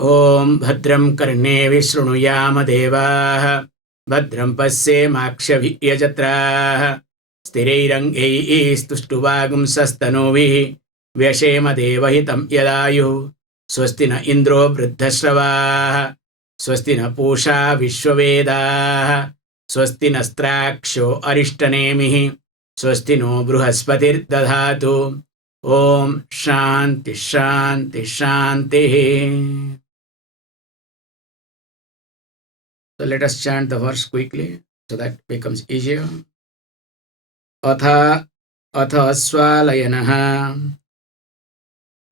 ॐ भद्रं कर्णेभिः शृणुयाम देवाः भद्रं पश्येमाक्षभिर्यजत्राः स्थिरैरङ्गैः स्तुष्टुवागुंसस्तनूभिः व्यशेम देवहितं यदायुः स्वस्ति न इन्द्रो वृद्धश्रवाः स्वस्ति न पूषा विश्ववेदाः स्वस्ति नस्त्राक्षो अरिष्टनेमिः स्वस्ति नो बृहस्पतिर्दधातु ॐ शान्ति शान्ति शान्तिः. So let us chant the verse quickly so that it becomes easier. Atha swalayanah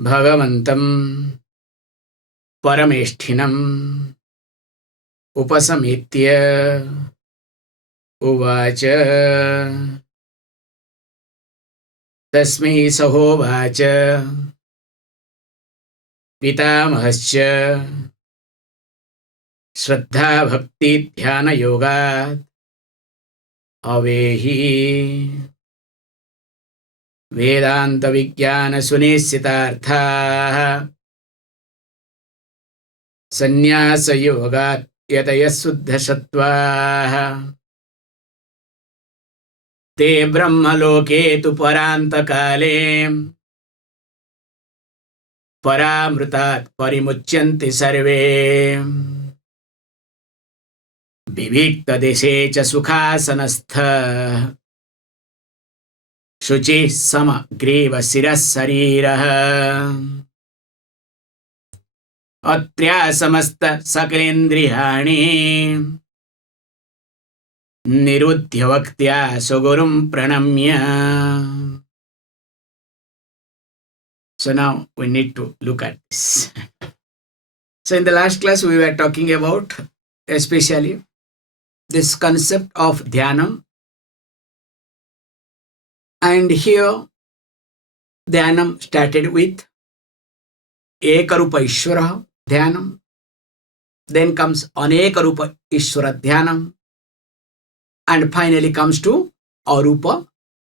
bhagavantam parameśvaraṃ upasamitya uvacha tasmai sahovacha pitamahascha श्रद्धा भक्ति ध्यान योगात् अवेहि वेदांत विज्ञान सुनिश्चितार्थाः संन्यास योगात् यतयः शुद्धसत्त्वाः ते ब्रह्मलोके तु परान्तकाले परामृतात् परिमुच्यन्ते सर्वे विविक्तदेशे च सुखासनस्थः शुचिः समग्रीव शिरः शरीरः अत्र्या समस्त-सकलेन्द्रियाणि निरुध्य भक्त्या स्वगुरुं प्रणम्य. So now we need to look at this. So in the last class we were talking about especially this concept of dhyanam, and here dhyanam started with ekarupa ishvara dhyanam, then comes anekarupa ishvara dhyanam, and finally comes to arupa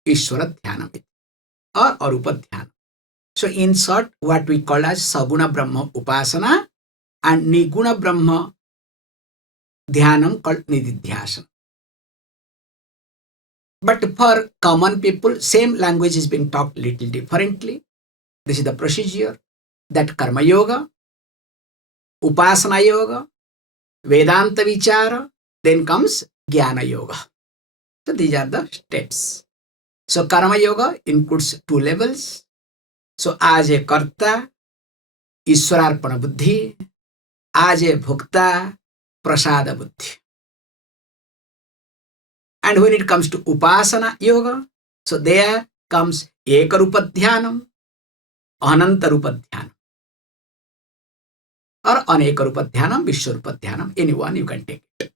ishvara dhyanam or arupa dhyanam. So in short, what we call as saguna brahma upasana and niguna brahma dhyanam called nididhyasana. But for common people, same language is being talked little differently. This is the procedure that karma yoga, upasana yoga, vedanta vichara, then comes jnana yoga. So these are the steps. So karma yoga includes two levels. So as a karta, ishwararpana buddhi, as a bhukta, prasāda buddhi. And when it comes to upasana yoga, so there comes ekarupa dhyanam, anantarūpa dhyanam, or anekarupa dhyanam, viśuddham dhyanam, anyone you can take it.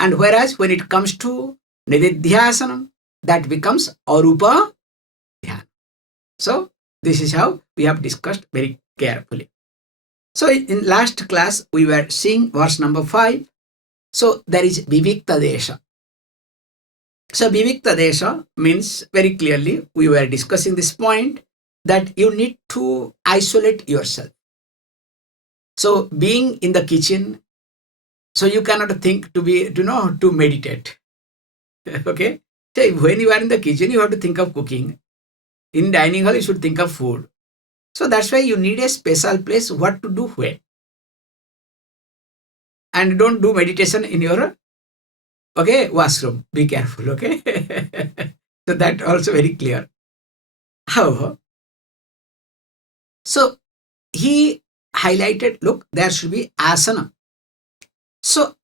And whereas when it comes to nididhyasanam, that becomes arupa dhyanam. So this is how we have discussed very carefully. So in last class, we were seeing verse number 5. So there is vivikta desha. So vivikta desha means very clearly, we were discussing this point that you need to isolate yourself. So being in the kitchen, so you cannot think to meditate. Okay? So when you are in the kitchen, you have to think of cooking. In dining hall, you should think of food. So that's why you need a special place what to do where. And don't do meditation in your washroom. Be careful, okay? So that also very clear. However, so he highlighted, look, there should be asana. So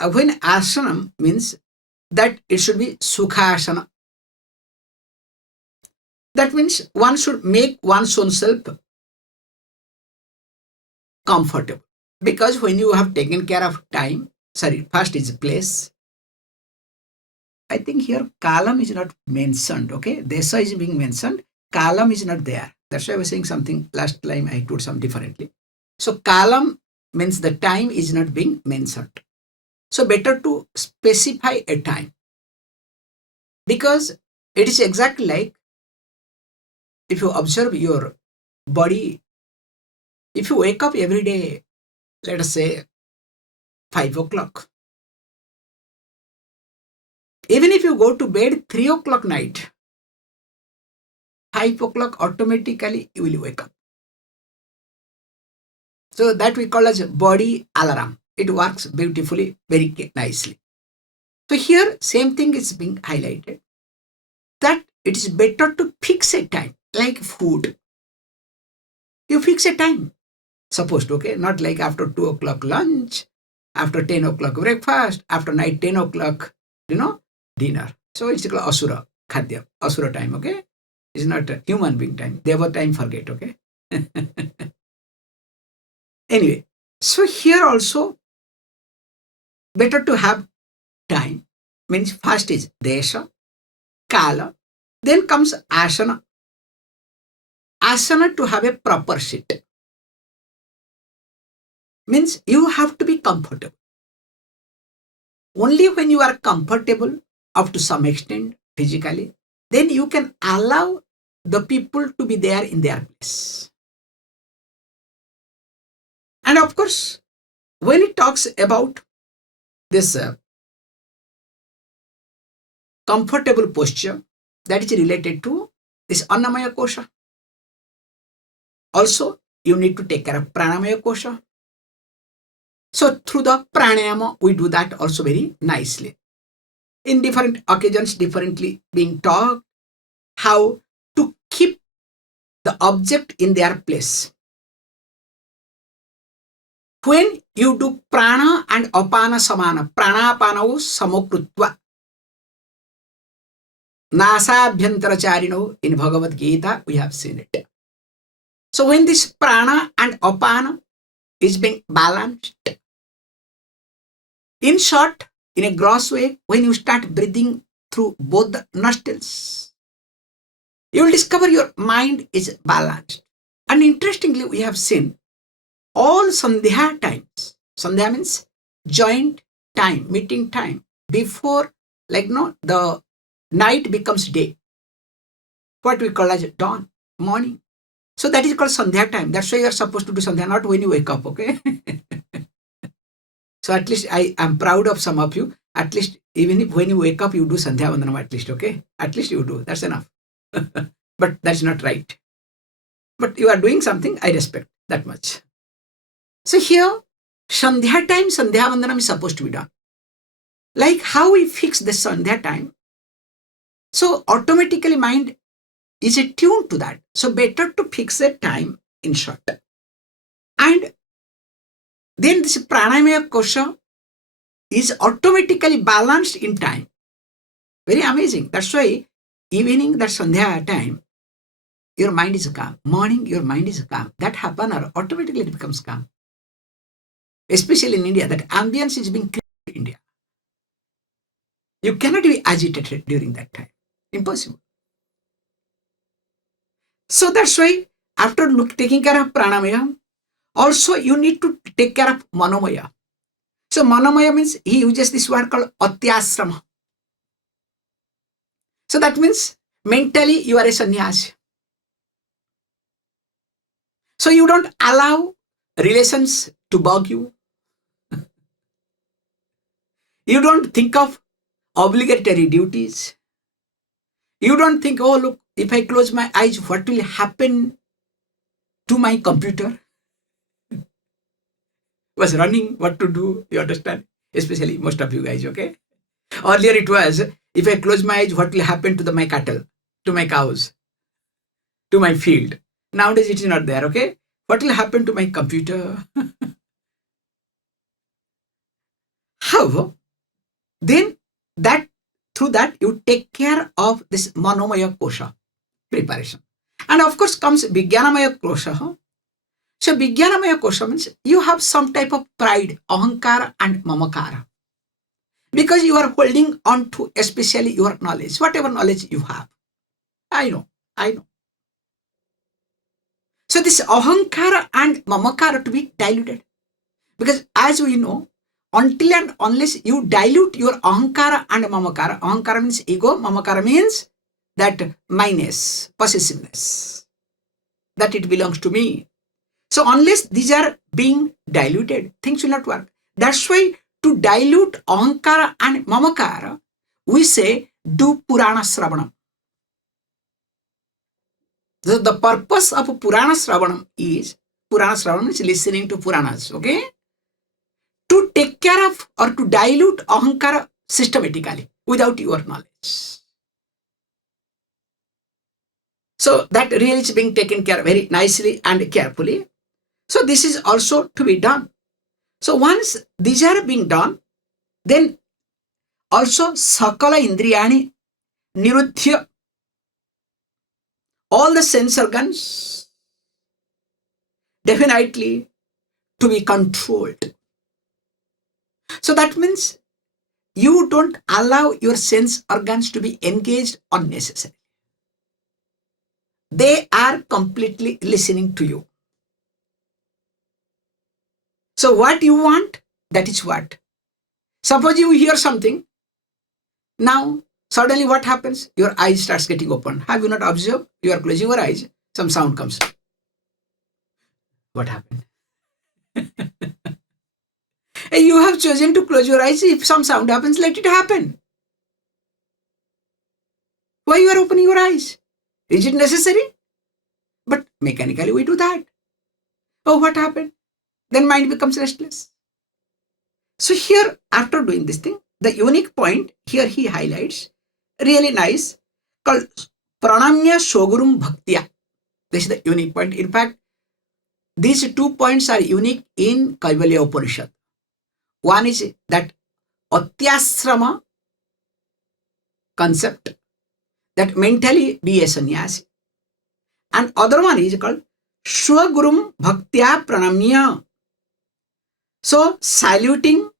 when asana means that it should be sukhasana. That means one should make one's own self comfortable. Because when you have taken care of time, first is place. I think here kalam is not mentioned, okay? Desha is being mentioned. Kalam is not there. That's why I was saying something last time I told some differently. So kalam means the time is not being mentioned. So better to specify a time. Because it is exactly like if you observe your body, if you wake up every day let us say 5 o'clock. Even if you go to bed 3 o'clock night, 5 o'clock automatically you will wake up. So that we call as body alarm. It works beautifully, very nicely. So here same thing is being highlighted, that it is better to fix a time, like food. You fix a time, supposed, okay? Not like after 2 o'clock lunch, after 10 o'clock breakfast, after night 10 o'clock, dinner. So it's called asura, khadya, asura time, okay? It's not a human being time. Deva time, forget, okay? Anyway, so here also, better to have time. Means first is desha, kala, then comes asana. Asana to have a proper seat. Means you have to be comfortable. Only when you are comfortable up to some extent physically, then you can allow the people to be there in their place. And of course, when it talks about this comfortable posture, that is related to this annamaya kosha. Also, you need to take care of pranamaya kosha. So through the pranayama, we do that also very nicely. In different occasions, differently being taught how to keep the object in their place. When you do prana and apana samana, pranapanau samokrutva, nasabhyantaracharino, in Bhagavad Gita, we have seen it. So when this prana and apana is being balanced, in short, in a gross way, when you start breathing through both the nostrils, you will discover your mind is balanced. And interestingly, we have seen all sandhya times. Sandhya means joint time, meeting time, before the night becomes day. What we call as dawn, morning. So that is called sandhya time. That's why you are supposed to do sandhya, not when you wake up, okay? So at least I am proud of some of you. At least even if when you wake up, you do sandhya vandanam at least, okay? At least you do. That's enough. But that's not right. But you are doing something, I respect that much. So here, sandhya time, sandhya vandanam is supposed to be done. Like how we fix the sandhya time, so automatically mind is attuned to that. So better to fix a time in short. And then this pranamaya kosha is automatically balanced in time. Very amazing. That's why evening, that sandhya time, your mind is calm. Morning, your mind is calm. That happens, automatically it becomes calm. Especially in India, that ambience is being created in India. You cannot be agitated during that time. Impossible. So that's why after taking care of pranamaya, also you need to take care of manomaya. So manomaya means he uses this word called atyasrama. So that means mentally you are a sannyasi. So you don't allow relations to bug you. You don't think of obligatory duties. You don't think, oh look, if I close my eyes, what will happen to my computer? Was running, what to do, you understand? Especially most of you guys, okay? Earlier it was, if I close my eyes, what will happen to my cattle, to my cows, to my field? Nowadays it is not there, okay? What will happen to my computer? However, then that through that you take care of this manomaya kosha preparation. And of course comes vijnanamaya kosha. So vijnanamaya kosha means you have some type of pride, ahankara and mamakara. Because you are holding on to especially your knowledge, whatever knowledge you have. I know. So this ahankara and mamakara to be diluted. Because as we know, until and unless you dilute your ahankara and mamakara means ego, mamakara means that myness, possessiveness, that it belongs to me. So unless these are being diluted, things will not work. That's why to dilute ahankara and mamakara, we say do Purana Sravanam. The purpose of Purana Sravanam is listening to Puranas, okay? To take care of or to dilute ahankara systematically without your knowledge. So that really is being taken care of very nicely and carefully. So this is also to be done. So once these are being done, then also sakala indriyani niruddhya, all the sense organs definitely to be controlled. So that means you don't allow your sense organs to be engaged unnecessarily. They are completely listening to you. So what you want, that is what. Suppose you hear something, now suddenly what happens? Your eyes starts getting open. Have you not observed? You are closing your eyes, some sound comes. What happened? You have chosen to close your eyes. If some sound happens, let it happen. Why you are opening your eyes? Is it necessary? But mechanically we do that. Oh, what happened? Then mind becomes restless. So here, after doing this thing, the unique point here he highlights, really nice, called pranamya shogurum bhaktya. This is the unique point. In fact, these 2 points are unique in Kaivalya Upanishad. One is that atyasrama concept, that mentally be a sannyasi. And other one is called Shwagurum Bhaktya Pranamya. So saluting,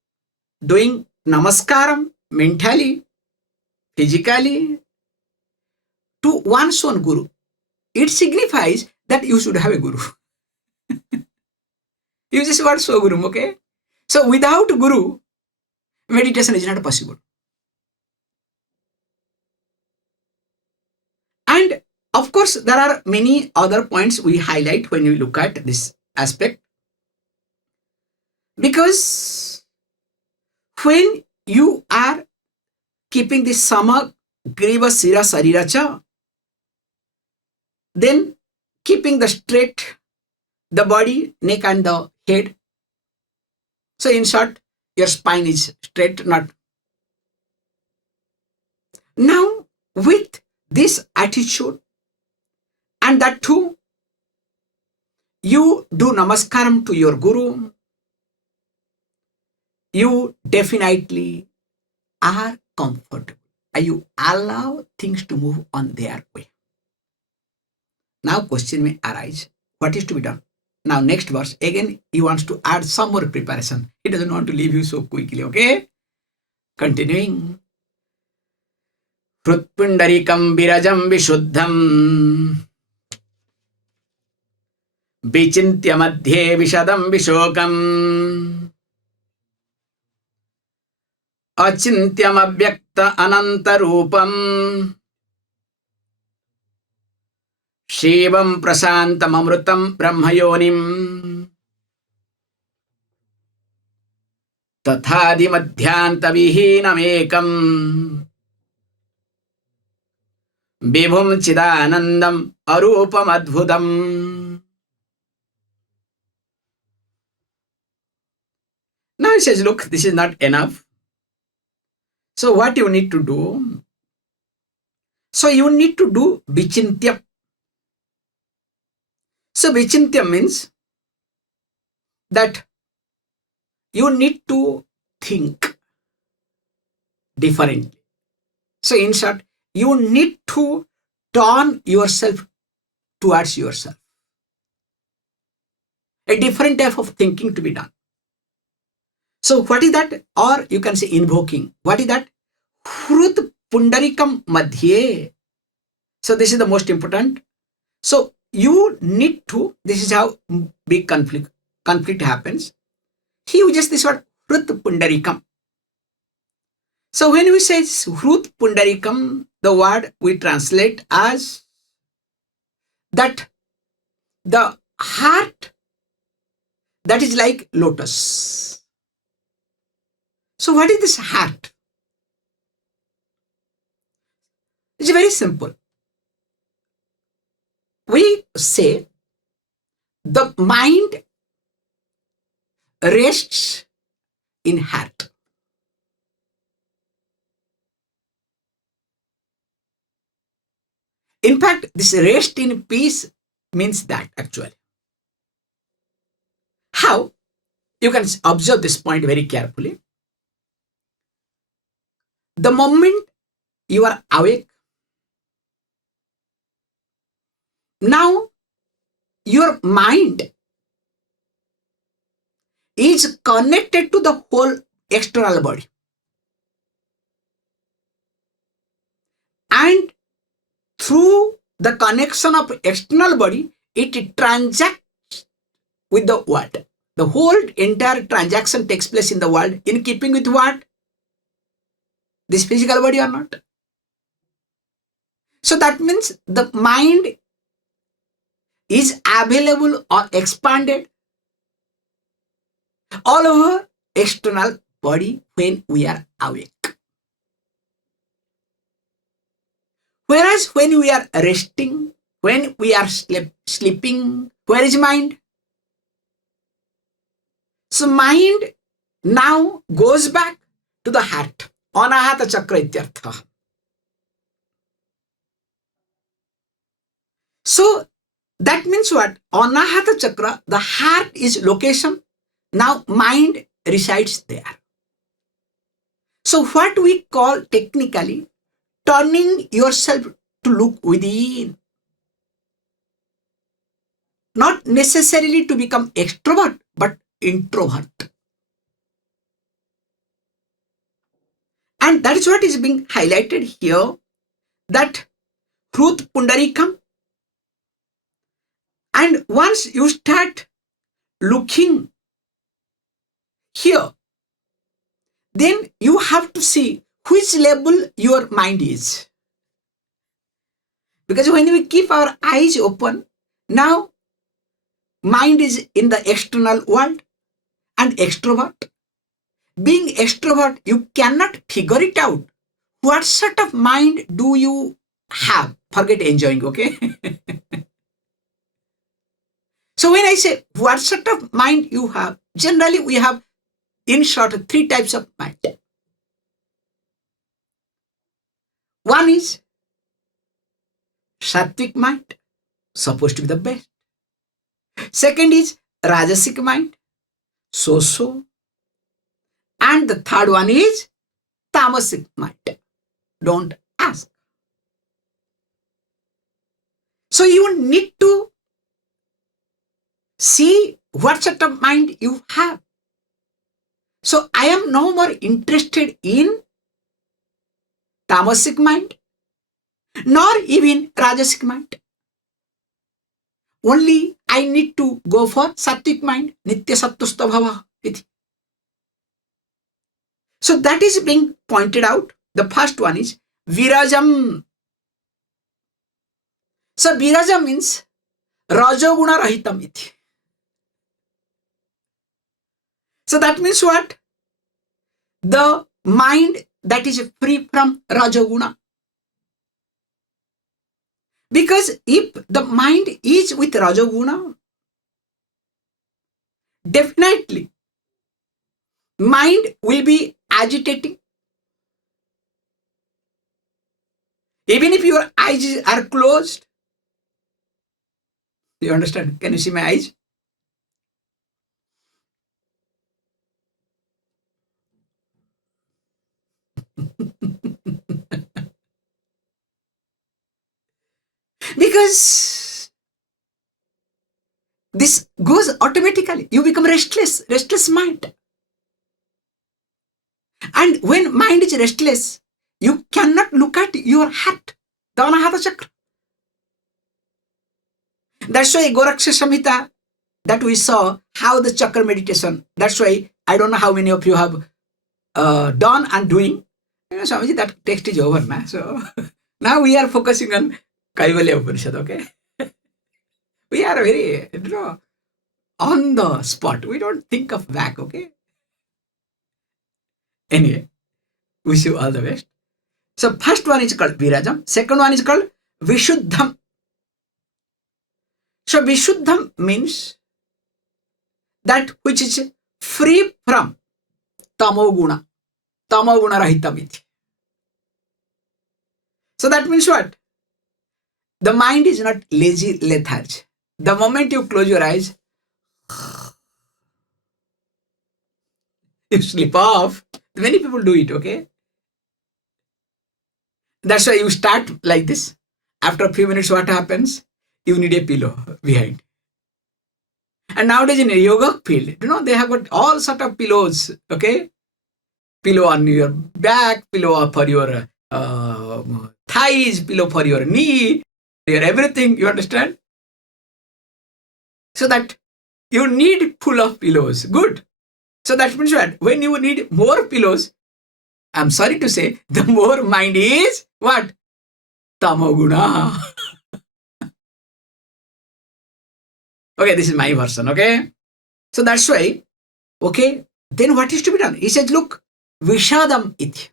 doing namaskaram mentally, physically to one's own guru. It signifies that you should have a guru. You just got Shwagurum, okay? So without guru, meditation is not possible. And of course, there are many other points we highlight when we look at this aspect. Because when you are keeping the sama griva sira sariracha, then keeping the straight, the body, neck and the head. So in short, your spine is straight, not. Now with this attitude, and that too, you do namaskaram to your guru, you definitely are comfortable. You allow things to move on their way. Now question may arise, what is to be done? Now next verse, again he wants to add some more preparation. He doesn't want to leave you so quickly, okay? Continuing. hṛt-puṇḍarīkam virajam viśuddham vicintya madhye viśadam viśokam acintyam avyaktam anantarūpam śivam praśāntam amṛtam brahmayonim tathādi madhyanta vihinamekam vibhum chidanandam arūpam adbhutam. Now he says, look, this is not enough. So what you need to do? So you need to do vicintya. So vicintya means that you need to think differently. So in short, you need to turn yourself towards yourself. A different type of thinking to be done. So what is that? Or you can say invoking. What is that? hṛt-puṇḍarīkam madhye. So this is the most important. So you need to, this is how big conflict happens. He uses this word hṛt-puṇḍarīkam. So when we say hṛt-puṇḍarīkam, the word we translate as that the heart that is like lotus. So what is this heart? It's very simple. We say the mind rests in heart. In fact, this rest in peace means that actually. How? You can observe this point very carefully. The moment you are awake, now your mind is connected to the whole external body. And through the connection of external body, it transacts with the world. The whole entire transaction takes place in the world in keeping with what? This physical body or not? So that means the mind is available or expanded all over external body when we are awake. Whereas when we are resting, when we are sleeping, where is mind? So mind now goes back to the heart. Anahata chakra ityartha. So that means what? Anahata chakra, the heart is location. Now mind resides there. So what we call technically turning yourself to look within. Not necessarily to become extrovert, but introvert. And that is what is being highlighted here, that hṛt-puṇḍarīkam. And once you start looking here, then you have to see which level your mind is. Because when we keep our eyes open, now mind is in the external world and extrovert. Being extrovert, you cannot figure it out. What sort of mind do you have? Forget enjoying, okay? So when I say what sort of mind you have, generally we have, in short, 3 types of mind. One is sattvic mind, supposed to be the best. Second is rajasic mind, so-so. And the third one is tamasic mind. Don't ask. So you need to see what sort of mind you have. So I am no more interested in tamasic mind, nor even rajasic mind. Only I need to go for sattvic mind, nitya sattvasto bhava iti. So that is being pointed out. The first one is virajam. So virajam means rajoguna rahitam iti. So that means what? The mind that is free from rajoguna. Because if the mind is with rajoguna, definitely mind will be agitating. Even if your eyes are closed. You understand? Can you see my eyes? Because this goes automatically. You become restless mind. And when mind is restless, you cannot look at your heart, the anahata chakra. That's why Goraksha Samhita, that we saw how the chakra meditation. That's why I don't know how many of you have done and doing. You know, Swamiji, that text is over now. So now we are focusing on Kaivalya Upanishad, okay? We are very, on the spot. We don't think of back, okay? Anyway, wish you all the best. So first one is called virajam. Second one is called viśuddham. So viśuddham means that which is free from tamoguna. Tamoguna rahitam. So that means what? The mind is not lazy lethargy. The moment you close your eyes, you sleep off. Many people do it, okay? That's why you start like this. After a few minutes, what happens? You need a pillow behind. And nowadays in a yoga field, they have got all sort of pillows, okay? Pillow on your back, pillow for your thighs, pillow for your knee, your everything, you understand? So that you need full of pillows. Good. So that means what? When you need more pillows, I'm sorry to say, the more mind is what? Tamoguna. Okay, this is my version, okay? So that's why, okay, then what is to be done? He says, look, viśadam iti.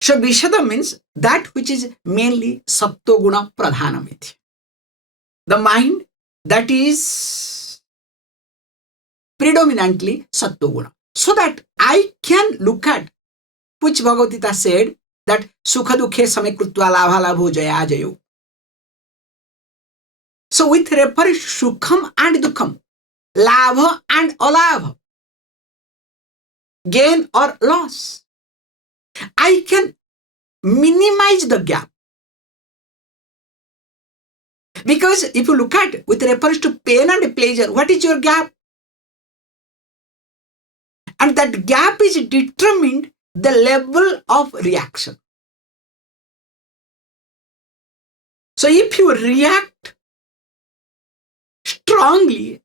So viśadam means that which is mainly sattoguna pradhanam iti. The mind that is predominantly sattoguna. So that I can look at which Bhagavad Gita said that sukha dukhe same krutva labha labho jaya jayo. So with reference to sukham and dukkham, labha and alabha, gain or loss, I can minimize the gap. Because if you look at with reference to pain and pleasure, what is your gap? And that gap is determined the level of reaction. So if you react strongly,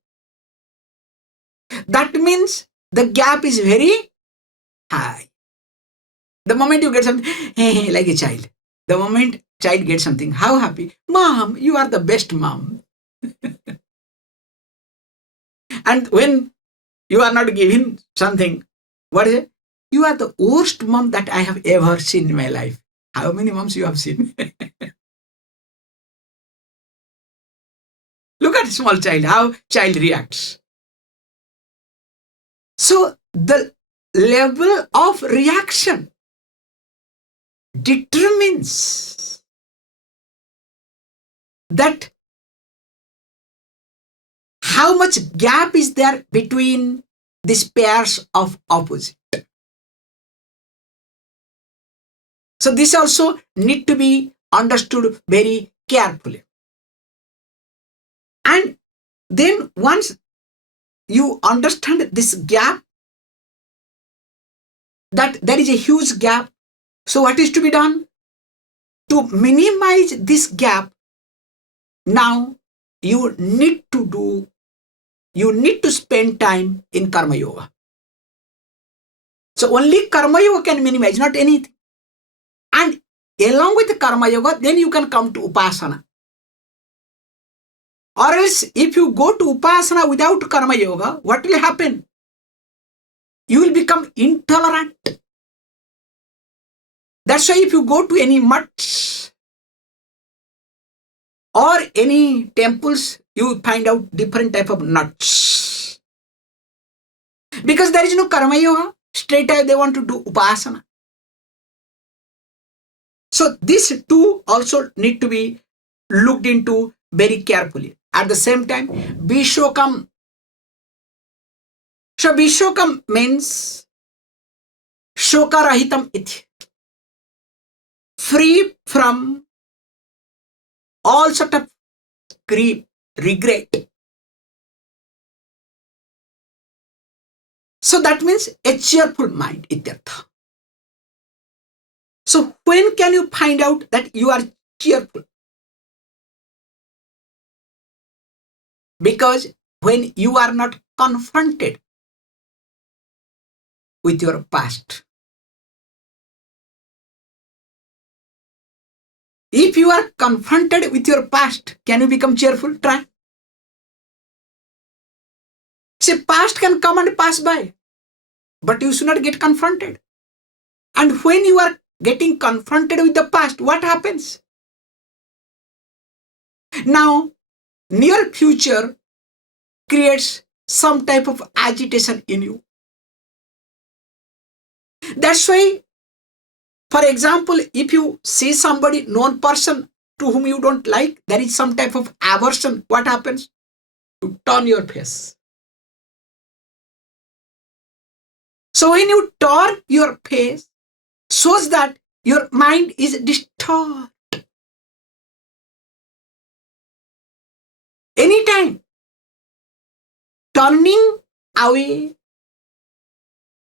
that means the gap is very high. The moment you get something, like a child, the moment child gets something, how happy? Mom, you are the best mom. And when you are not given something, what is it? You are the worst mom that I have ever seen in my life. How many moms you have seen? Look at a small child, how child reacts. So the level of reaction determines that how much gap is there between these pairs of opposite. So this also need to be understood very carefully. And then once you understand this gap, that there is a huge gap, so what is to be done? To minimize this gap, now you need to spend time in karma yoga. So only karma yoga can minimize, not anything. And along with the karma yoga, then you can come to upasana. Or else if you go to upasana without karma yoga, what will happen? You will become intolerant. That's why if you go to any mutts or any temples, you find out different type of nuts. Because there is no karma yoga, straight away they want to do upasana. So these two also need to be looked into very carefully. At the same time, viśokam. So viśokam means shoka rahitam iti. Free from all sort of grief, regret. So that means a cheerful mind, ityartha. So when can you find out that you are cheerful? Because when you are not confronted with your past. If you are confronted with your past, can you become cheerful? Try. See, past can come and pass by, but you should not get confronted. And when you are getting confronted with the past, what happens? Now, near future creates some type of agitation in you. That's why, for example, if you see somebody, known person to whom you don't like, there is some type of aversion. What happens? You turn your face. So when you turn your face, shows that your mind is disturbed. Anytime turning away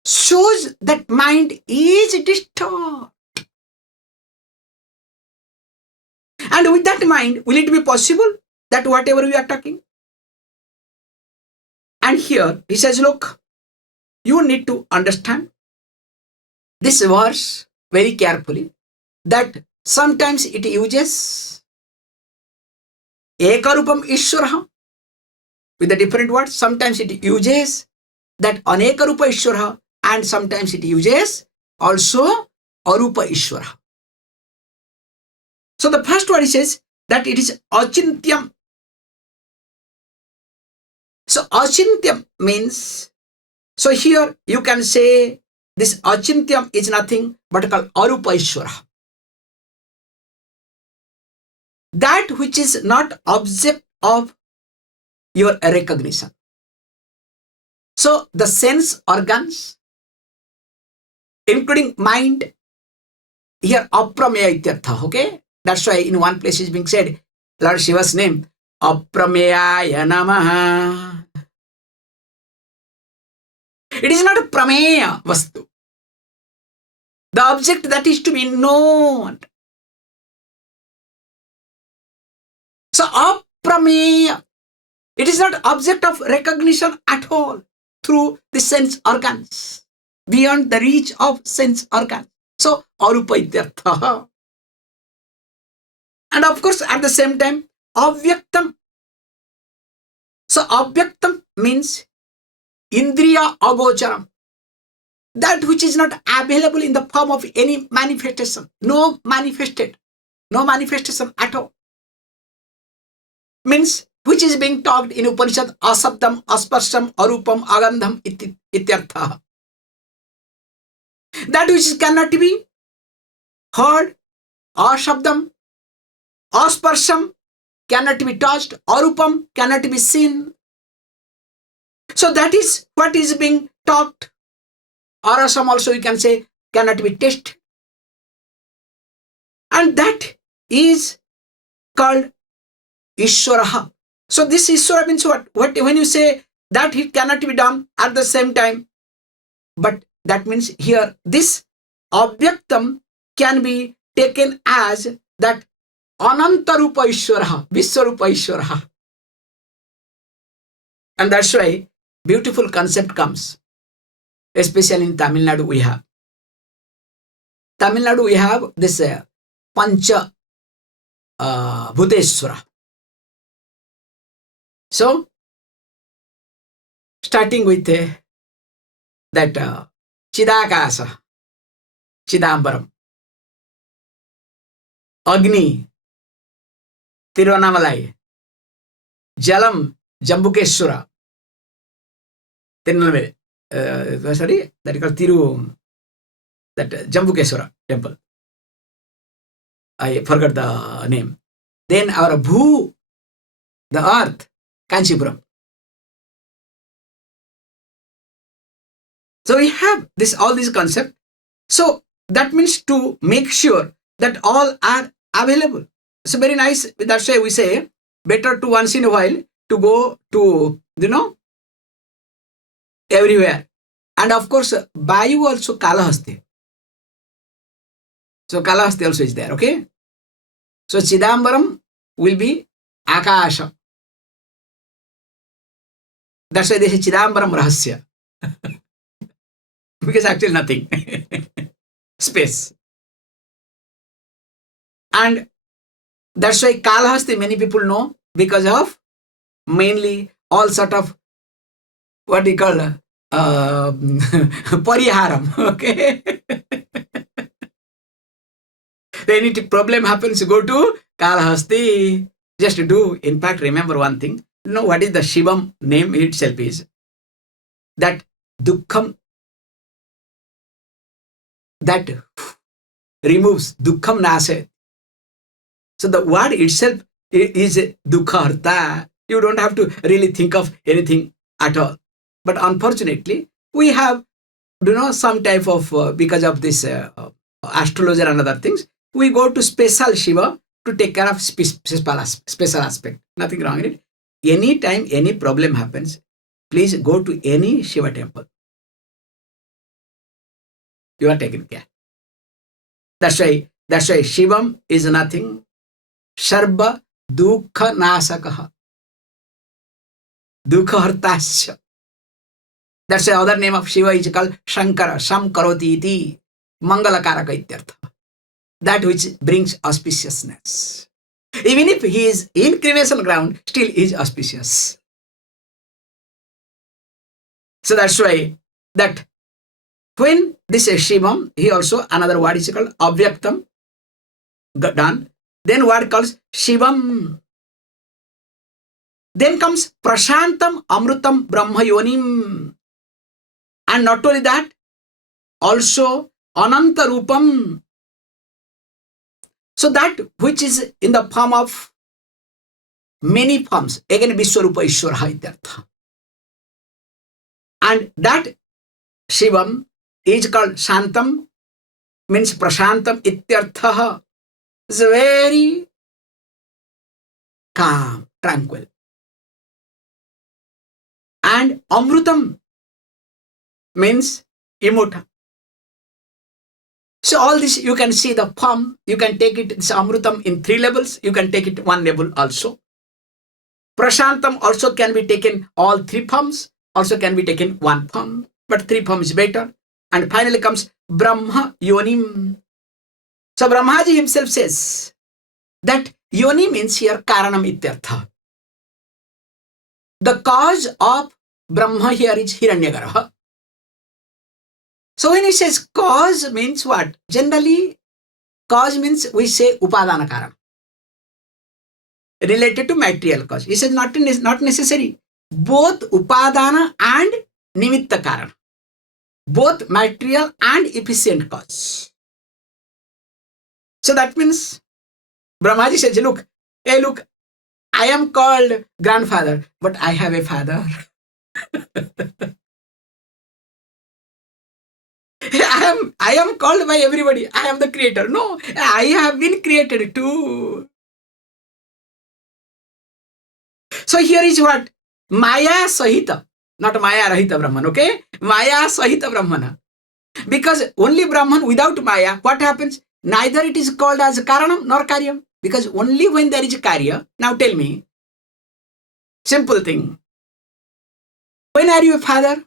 shows that mind is disturbed. And with that mind, will it be possible that whatever we are talking? And here he says, look, you need to understand this verse very carefully, that sometimes it uses ekarupam ishvara with a different word. Sometimes it uses that anekarupa ishvara, and sometimes it uses also arupa ishvara. So the first word says that it is acintyam. So acintyam means, so here you can say this acintyam is nothing but called arupa ishvara. That which is not object of your recognition. So the sense organs, including mind, here aprameya ityartha, okay? That's why in one place is being said, Lord Shiva's name, aprameyaya namaha. It is not a prameya vastu, the object that is to be known. So aprameya, it is not object of recognition at all through the sense organs, beyond the reach of sense organs. So arupa ityartha. And of course, at the same time, avyaktam. So avyaktam means indriya agocharam, that which is not available in the form of any manifestation, no manifestation at all. Means which is being talked in Upanishad, asabdam, asparsham, arupam, agandham ityartha. That which cannot be heard, asabdam, asparsham cannot be touched, arupam cannot be seen. So that is what is being talked. Arasam also you can say cannot be tasted. And that is called Ishwaraha. So this Ishwara means what? When you say that it cannot be done at the same time, but that means here this avyaktam can be taken as that anantarūpa Ishwaraha, viśarupa Ishwaraha. And that's why beautiful concept comes, especially in Tamil Nadu we have. Tamil Nadu we have this Pancha Bhuteshwara. So, starting with that Chidakasa, Chidambaram, Agni, Tiruvannamalai, Jalam, Jambukeshwara, that is called that Jambukeshwara temple. I forgot the name. Then our Bhu, the earth, Kanchipuram. So we have all these concepts. So that means to make sure that all are available. So very nice. That's why we say better to once in a while to go to, everywhere. And of course, Bayu also Kalahasti. So Kalahasti also is there, okay? So Chidambaram will be Akasha. That's why they say Chidambaram Rahasya. Because actually nothing. Space. And that's why Kalahasti many people know because of mainly all sort of what we call pariharam. Okay. Any problem happens, go to Kalahasti. Just do. In fact, remember one thing. You know what is the Shivam name itself is? That Dukkham, that removes Dukkham Nase. So the word itself is Dukkha-harta. You don't have to really think of anything at all. But unfortunately, we have, some type of, because of this astrology and other things, we go to special Shiva to take care of special aspect. Nothing wrong in it. Anytime any problem happens, please go to any Shiva temple. You are taken care. That's why Shivam is nothing. Sarva dukkha nasakaha. Dukkha hartasya. That's the other name of Shiva is called Shankara. Sam karoti iti. Mangalakaraka ityartha. That which brings auspiciousness. Even if he is in cremation ground, still he is auspicious. So that's why that when this is Shivam, he also another word is called avyaktam. Done. Then word calls śivam. Then comes praśāntam, amṛtam, brahmayonim. And not only that, also anantarūpam. So that which is in the form of many forms. Again, viśwarupa ishvara ityartha. And that Shivam is called Shantam, means praśāntam ityartha. It's very calm, tranquil. And amṛtam means immortal. So all this you can see the form, you can take it, this amṛtam in 3 levels, you can take it 1 level also. Praśāntam also can be taken all 3 forms, also can be taken 1 form, but 3 forms is better. And finally comes brahmayonim. So Brahmaji himself says that yoni means here karanam ityartha. The cause of Brahma here is Hiranyagarbha. So when he says cause means what? Generally, cause means we say upadana karana. Related to material cause. He says not necessary. Both upadana and nimitta karana. Both material and efficient cause. So that means Brahmaji says, look, I am called grandfather, but I have a father. I am called by everybody. I am the creator. No, I have been created too. So here is what? Maya Sahita, not Maya Rahita Brahman, okay? Maya Sahita Brahmana. Because only Brahman without Maya, what happens? Neither it is called as Karanam nor Karyam. Because only when there is a Karya, now tell me, simple thing. When are you a father?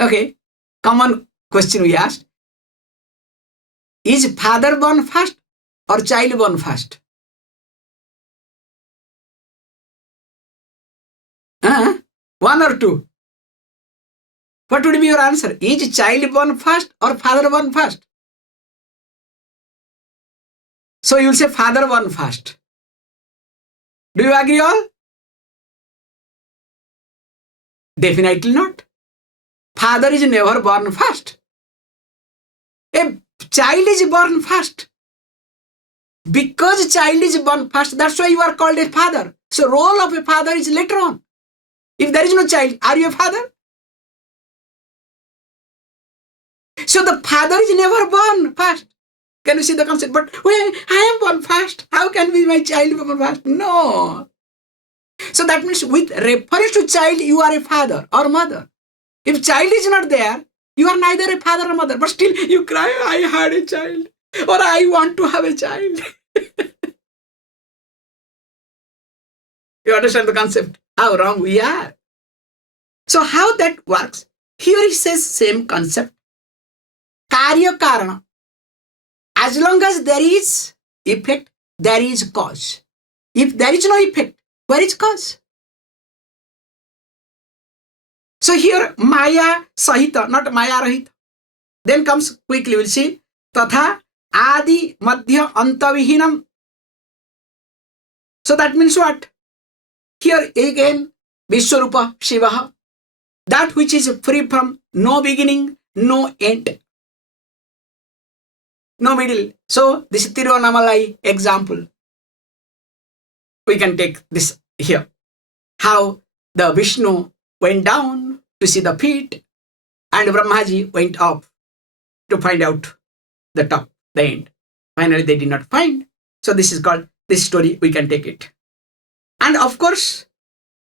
Okay, common question we asked. Is father born first or child born first? One or two? What would be your answer? Is child born first or father born first? So you will say father born first. Do you agree all? Definitely not. Father is never born first. A child is born first. Because child is born first, that's why you are called a father. So role of a father is later on. If there is no child, are you a father? So the father is never born first. Can you see the concept? But well, I am born first. How can be my child born first? No. So that means with reference to child, you are a father or mother. If child is not there, you are neither a father or mother. But still you cry, I had a child. Or I want to have a child. You understand the concept? How wrong we are. So how that works? Here he says same concept. Karya karana. As long as there is effect, there is cause. If there is no effect, Where is cause? So here Maya Sahita, not Maya Rahita. Then comes quickly, we'll see Tatha Adi Madhya Antavihinam. So that means what? Here again Vishwarupa Shiva, that which is free from no beginning, no end, no middle. So this is Tiruvannamalai example. We can take this here. How the Vishnu went down to see the feet and Brahmaji went up to find out the top, the end. Finally, they did not find. So this is called, this story, we can take it. And of course,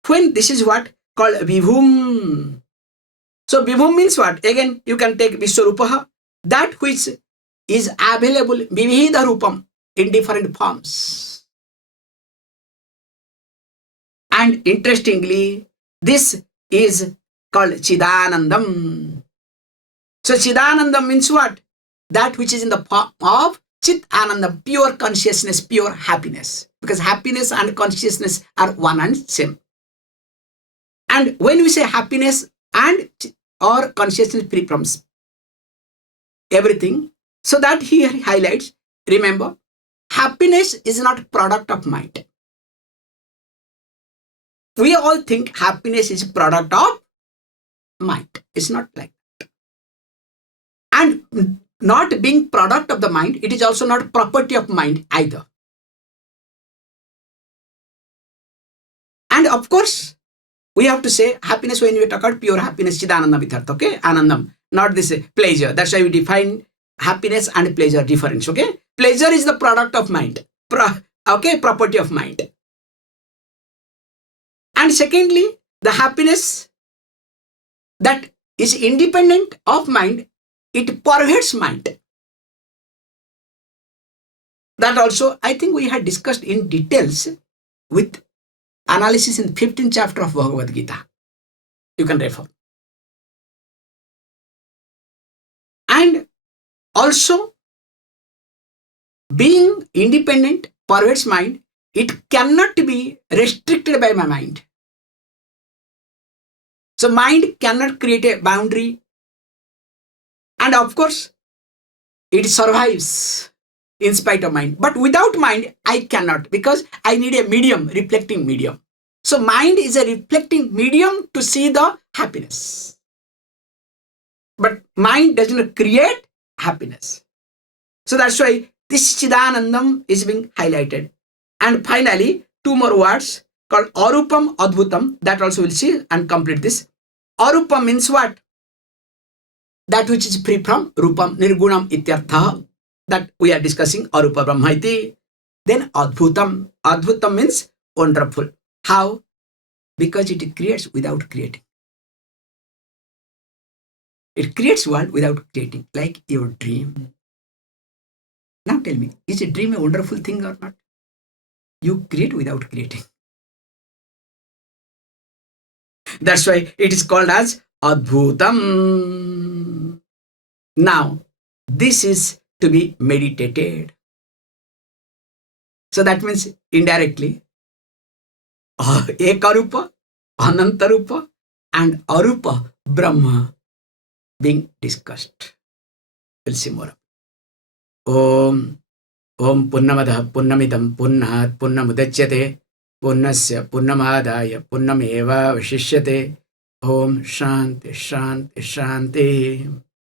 when this is what called vibhum. So vibhum means what? Again, you can take Vishwarupaha, that which is available, vivida rupam, in different forms. And interestingly, this is called Chidanandam. So Chidanandam means what? That which is in the form of Chit Anandam, pure consciousness, pure happiness. Because happiness and consciousness are one and same. And when we say happiness and or consciousness free from everything, so that he highlights, remember, happiness is not product of mind. We all think happiness is a product of mind. It's not like that. And not being product of the mind, it is also not property of mind either. And of course, we have to say happiness when we talk about pure happiness, Chidananda Vithartha, okay? Anandam, not this pleasure. That's why we define happiness and pleasure difference, okay? Pleasure is the product of mind, okay? Property of mind. And secondly, the happiness that is independent of mind, it pervades mind. That also, I think we had discussed in details with analysis in 15th chapter of Bhagavad Gita. You can refer. And also, being independent, pervades mind, it cannot be restricted by my mind. So mind cannot create a boundary. And of course, it survives in spite of mind. But without mind, I cannot, because I need a medium, reflecting medium. So mind is a reflecting medium to see the happiness. But mind does not create happiness. So that's why this Chidanandam is being highlighted. And finally, two more words called arupam, adbhutam. That also we'll see and complete this. Arupam means what? That which is free from rupam, nirgunam ityartha. That we are discussing, arupa brahmaiti. Then adbhutam. Adbhutam means wonderful. How? Because it creates without creating. It creates world without creating, like your dream. Now tell me, is a dream a wonderful thing or not? You create without creating. That's why it is called as adbhutam. Now, this is to be meditated. So that means indirectly, ekarupa, anantarūpam, and arupa Brahma being discussed. We'll see more. Om Purnamadah Purnamidam Purnat Purnamudachyate Purnasya Purnamadaya Purnameva Vashishyate. Om Shanti Shanti Shanti.